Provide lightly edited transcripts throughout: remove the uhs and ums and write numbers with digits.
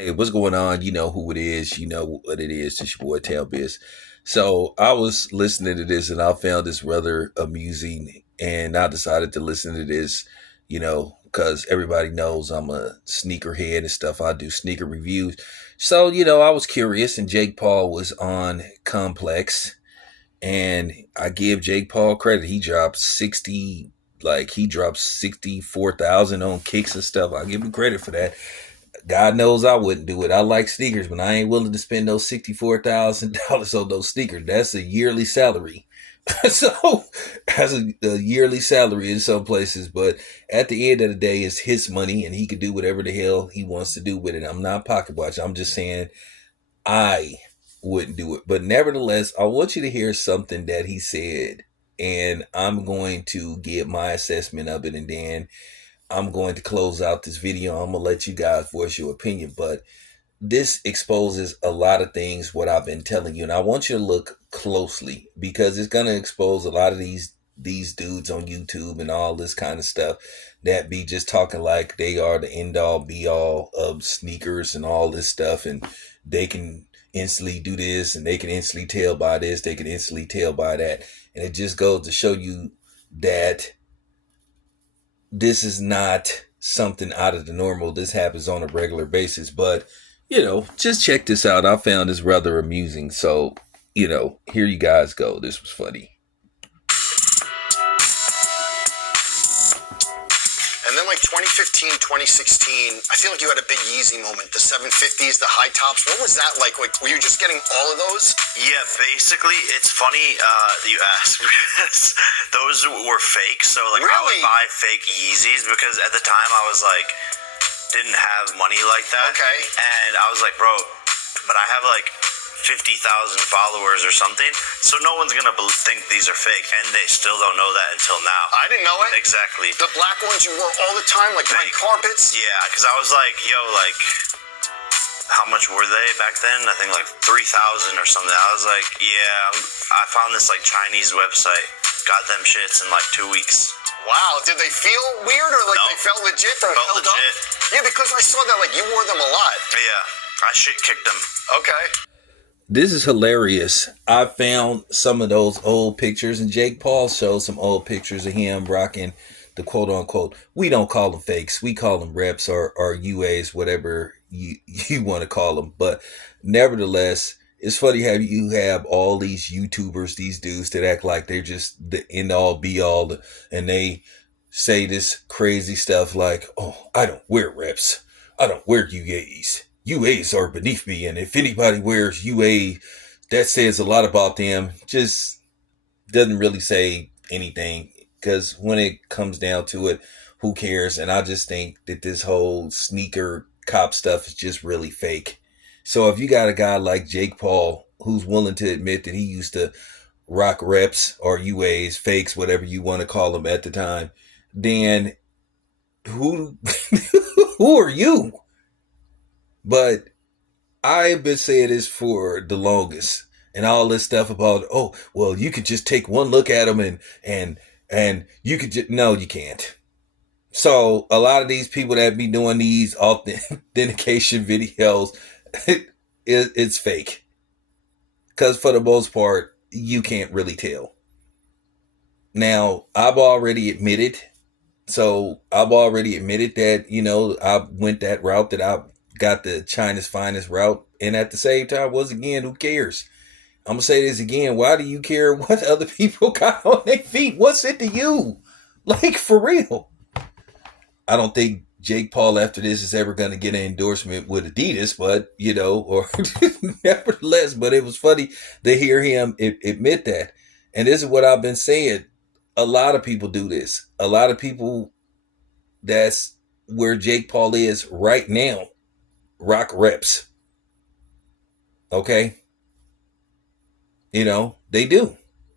Hey, what's going on? You know who it is. You know what it is. It's your boy Tail Biz. So I was listening to this and I found this rather amusing. And I decided to listen to this, because everybody knows I'm a sneakerhead and stuff. I do sneaker reviews. So, I was curious and Jake Paul was on Complex. And I give Jake Paul credit. He dropped 64,000 on kicks and stuff. I give him credit for that. God knows I wouldn't do it. I like sneakers, but I ain't willing to spend those $64,000 on those sneakers. That's a yearly salary. So that's a yearly salary in some places. But at the end of the day, it's his money, and he can do whatever the hell he wants to do with it. I'm not pocket watching. I'm just saying I wouldn't do it. But nevertheless, I want you to hear something that he said, and I'm going to give my assessment of it, and then I'm going to close out this video. I'm going to let you guys voice your opinion, but this exposes a lot of things, what I've been telling you. And I want you to look closely because it's going to expose a lot of these dudes on YouTube and all this kind of stuff that be just talking like they are the end all be all of sneakers and all this stuff. And they can instantly do this and they can instantly tell by this. They can instantly tell by that. And it just goes to show you that this is not something out of the normal. This happens on a regular basis. But, just check this out. I found this rather amusing. So, here you guys go. This was funny. And then like 2015, 2016, I feel like you had a big Yeezy moment. The 750s, the high tops. What was that like? Like, were you just getting all of those? Yeah, basically, it's funny you ask because those were fake. So like, I would Really? buy fake Yeezys because at the time I was like, didn't have money like that. Okay. And I was like, bro, but I have like 50,000 followers or something, so no one's gonna think these are fake, and they still don't know that until now. I didn't know it. Exactly. The black ones you wore all the time, like red carpets. Yeah, because I was like, yo, like, how much were they back then? I think like 3,000 or something. I was like, yeah, I found this like Chinese website, got them shits in like 2 weeks. Wow. Did they feel weird or like No. they felt legit? Or Felt held legit. Up? Yeah, because I saw that like you wore them a lot. Yeah, I shit kicked them. Okay. This is hilarious. I found some of those old pictures, and Jake Paul showed some old pictures of him rocking the quote unquote. We don't call them fakes. We call them reps or UAs, whatever you want to call them. But nevertheless, it's funny how you have all these YouTubers, these dudes that act like they're just the end all be all, and they say this crazy stuff like, oh, I don't wear reps. I don't wear UAs. UAs are beneath me, and if anybody wears UA, that says a lot about them. Just doesn't really say anything, because when it comes down to it, who cares? And I just think that this whole sneaker cop stuff is just really fake. So if you got a guy like Jake Paul who's willing to admit that he used to rock reps or UAs, fakes, whatever you want to call them at the time, then who who are you? But I've been saying this for the longest, and all this stuff about, oh, well, you could just take one look at them and you could just, no, you can't. So a lot of these people that be doing these authentication videos, it's fake, because for the most part, you can't really tell. Now, I've already admitted that, I went that route, that I got the China's finest route. And at the same time, once again, who cares? I'm going to say this again. Why do you care what other people got on their feet? What's it to you? Like, for real. I don't think Jake Paul after this is ever going to get an endorsement with Adidas, but, or nevertheless, but it was funny to hear him admit that. And this is what I've been saying. A lot of people do this. A lot of people, that's where Jake Paul is right now, rock reps. Okay? They do.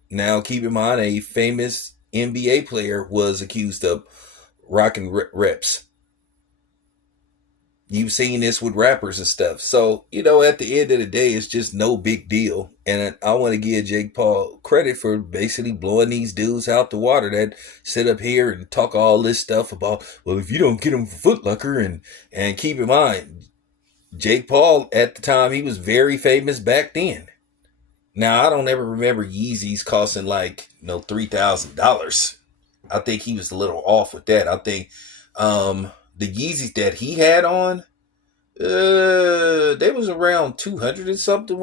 Now, keep in mind, a famous NBA player was accused of rocking reps. You've seen this with rappers and stuff. So, at the end of the day, it's just no big deal. And I want to give Jake Paul credit for basically blowing these dudes out the water that sit up here and talk all this stuff about, well, if you don't get them for Foot Locker, and keep in mind, Jake Paul at the time, he was very famous back then. Now I don't ever remember Yeezys costing like $3,000. I think he was a little off with that. I think the Yeezys that he had on, they was around 200 and something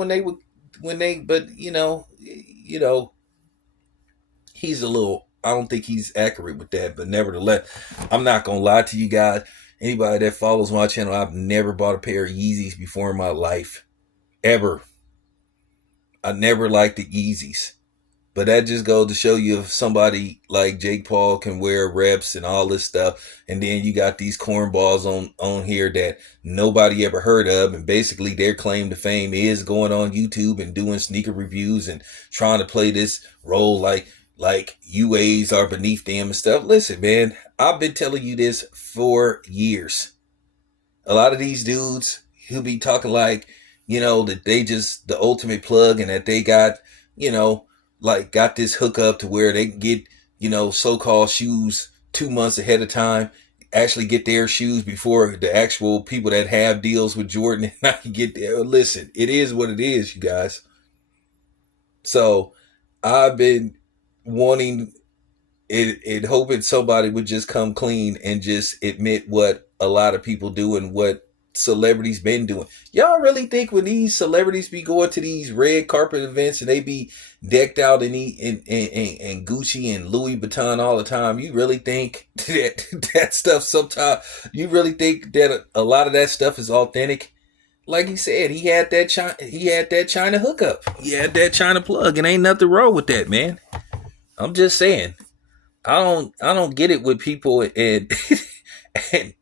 but he's a little, I don't think he's accurate with that, but nevertheless, I'm not gonna lie to you guys. Anybody that follows my channel, I've never bought a pair of Yeezys before in my life. Ever. I never liked the Yeezys. But that just goes to show you if somebody like Jake Paul can wear reps and all this stuff, and then you got these cornballs on here that nobody ever heard of, and basically their claim to fame is going on YouTube and doing sneaker reviews and trying to play this role like UAs are beneath them and stuff. Listen, man, I've been telling you this for years. A lot of these dudes who be talking like, that they just the ultimate plug and that they got, got this hookup to where they can get, so-called shoes 2 months ahead of time, actually get their shoes before the actual people that have deals with Jordan and I can get there. Listen, it is what it is, you guys. So I've been wanting it hoping somebody would just come clean and just admit what a lot of people do and what celebrities been doing. Y'all really think when these celebrities be going to these red carpet events and they be decked out in Gucci and Louis Vuitton all the time, you really think that stuff sometimes, you really think that a lot of that stuff is authentic? Like he said, he had that China hookup. He had that China plug, and ain't nothing wrong with that, man. I'm just saying. I don't get it with people and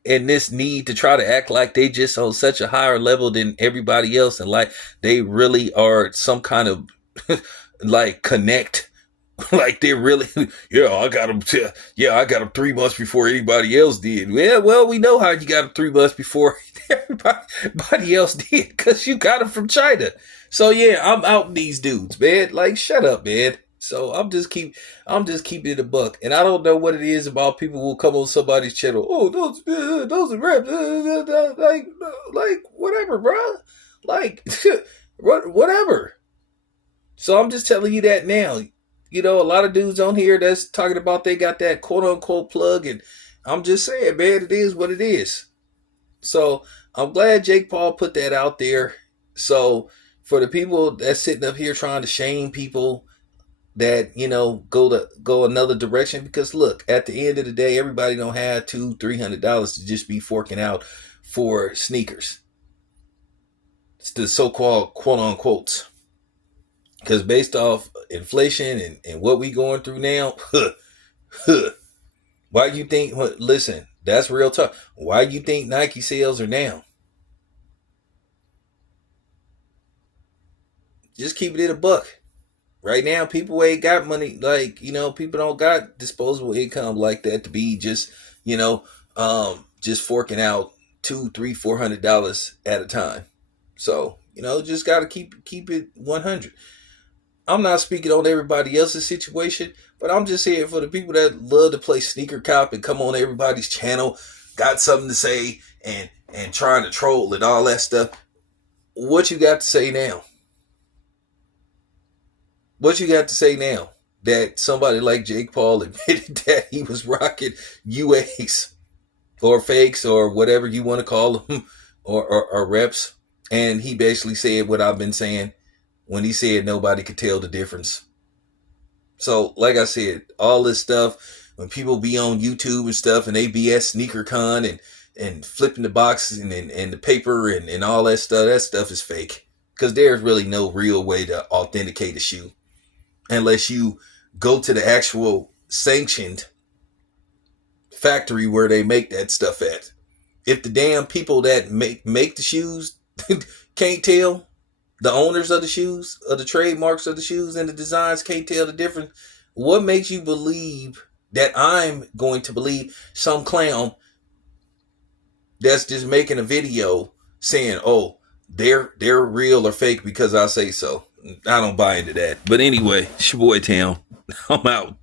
and this need to try to act like they just on such a higher level than everybody else, and like they really are some kind of like connect, like they're really I got them 3 months before anybody else did. Well, we know how you got them 3 months before everybody else did, because you got them from China. So yeah, I'm out these dudes, man. Like, shut up, man. So I'm just keeping it a buck, and I don't know what it is about people who come on somebody's channel. Oh, those are reps, like whatever, bro. Like whatever. So I'm just telling you that now. A lot of dudes on here that's talking about they got that quote unquote plug, and I'm just saying, man, it is what it is. So I'm glad Jake Paul put that out there. So for the people that's sitting up here trying to shame people that go another direction, because look, at the end of the day, everybody don't have $200-$300 to just be forking out for sneakers. It's the so-called quote unquotes, because based off inflation and what we going through now, why you think? Listen, that's real talk. Why you think Nike sales are down? Just keep it in a buck. Right now, people ain't got money. Like, people don't got disposable income like that to be just, just forking out $200, $300, $400 at a time. So, just got to keep it 100. I'm not speaking on everybody else's situation, but I'm just saying for the people that love to play sneaker cop and come on everybody's channel, got something to say and trying to troll and all that stuff. What you got to say now? What you got to say now that somebody like Jake Paul admitted that he was rocking UAs or fakes or whatever you want to call them or reps, and he basically said what I've been saying when he said nobody could tell the difference. So, like I said, all this stuff, when people be on YouTube and stuff and they be at SneakerCon and flipping the boxes and the paper and all that stuff is fake, because there's really no real way to authenticate a shoe unless you go to the actual sanctioned factory where they make that stuff at. If the damn people that make the shoes can't tell, the owners of the shoes, of the trademarks of the shoes and the designs can't tell the difference, what makes you believe that I'm going to believe some clown that's just making a video saying, oh, they're real or fake because I say so? I don't buy into that. But anyway, it's your boy Town. I'm out.